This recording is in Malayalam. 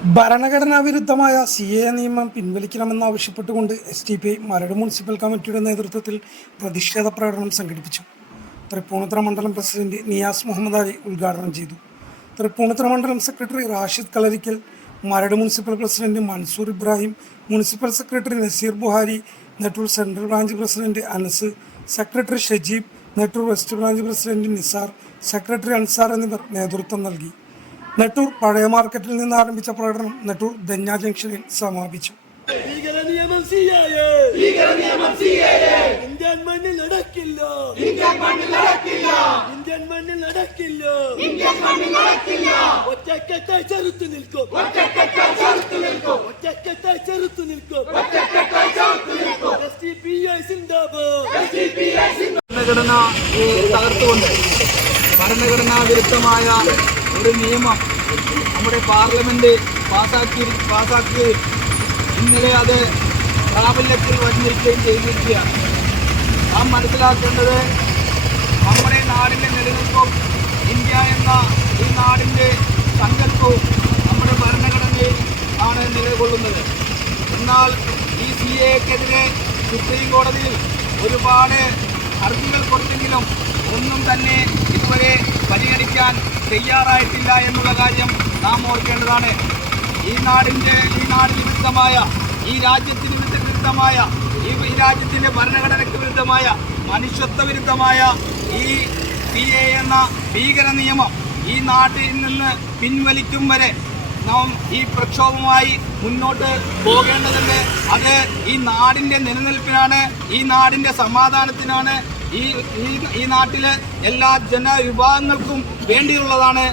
ഭരണഘടനാ വിരുദ്ധമായ സി എ നിയമം പിൻവലിക്കണമെന്നാവശ്യപ്പെട്ടുകൊണ്ട് S D P I Maradu municipal കമ്മിറ്റിയുടെ നേതൃത്വത്തിൽ പ്രതിഷേധ പ്രകടനം സംഘടിപ്പിച്ചു. തൃപ്പൂണിത്തുറ മണ്ഡലം പ്രസിഡന്റ് നിയാസ് മുഹമ്മദ് അലി ഉദ്ഘാടനം ചെയ്തു. തൃപ്പൂണിത്തുറ മണ്ഡലം secretary Rashid Kalarikkal Maradu municipal president Mansoor Ibrahim municipal secretary Naseer Buhari Nettoor central branch president Anas secretary Shajeeb Nettoor west branch president Nisar secretary Ansar എന്നിവർ നേതൃത്വം നൽകി. നെട്ടൂർ പഴയ മാർക്കറ്റിൽ നിന്ന് ആരംഭിച്ച പ്രകടനം നെട്ടൂർ ധന്യ ജംഗ്ഷനിൽ സമാപിച്ചു. നടക്കില്ല നടക്കില്ല നടക്കില്ല ചെറുത്തു ചെറുത്തു ചെറുത്തു ചെറുത്തു തകർത്തുകൊണ്ട് ഭരണഘടനാ വിരുദ്ധമായ ഒരു നിയമം നമ്മുടെ പാർലമെന്റ് പാസാക്കി പാസാക്കുകയും ഇന്നലെ അത് പ്രാബല്യത്തിൽ വന്നിരിക്കുകയും ചെയ്തിരിക്കുകയാണ്. നാം മനസ്സിലാക്കേണ്ടത് നമ്മുടെ നാടിന്റെ നിലനിൽപ്പും ഇന്ത്യ എന്ന ഈ നാടിന്റെ സങ്കല്പവും നമ്മുടെ ഭരണഘടനയിൽ ആണ് നിലകൊള്ളുന്നത്. എന്നാൽ ഈ സി എക്കെതിരെ സുപ്രീം കോടതിയിൽ ഒരുപാട് ഹർജികൾ കൊടുത്തെങ്കിലും ഒന്നും തന്നെ ഇതുവരെ പരിഗണിക്കാൻ തയ്യാറായിട്ടില്ല എന്നുള്ള കാര്യം നാം ഓർക്കേണ്ടതാണ്. ഈ നാടിന്റെ ഈ നാടിന് വിരുദ്ധമായ ഈ രാജ്യത്തിന് വിരുദ്ധ- വിരുദ്ധമായ ഈ ഈ രാജ്യത്തിന്റെ ഭരണഘടനയ്ക്ക് വിരുദ്ധമായ മനുഷ്യത്വ വിരുദ്ധമായ ഈ പി എ എന്ന ഭീകര നിയമം ഈ നാട്ടിൽ നിന്ന് പിൻവലിക്കും വരെ നാം ഈ പ്രക്ഷോഭമായി മുന്നോട്ട് പോകേണ്ടതുണ്ട്. അത് ഈ നാടിന്റെ നിലനിൽപ്പിനാണ് ഈ നാടിന്റെ സമാധാനത്തിനാണ് ഈ ഈ നാട്ടിലെ എല്ലാ ജനവിഭാഗങ്ങൾക്കും വേണ്ടിയുള്ളതാണ്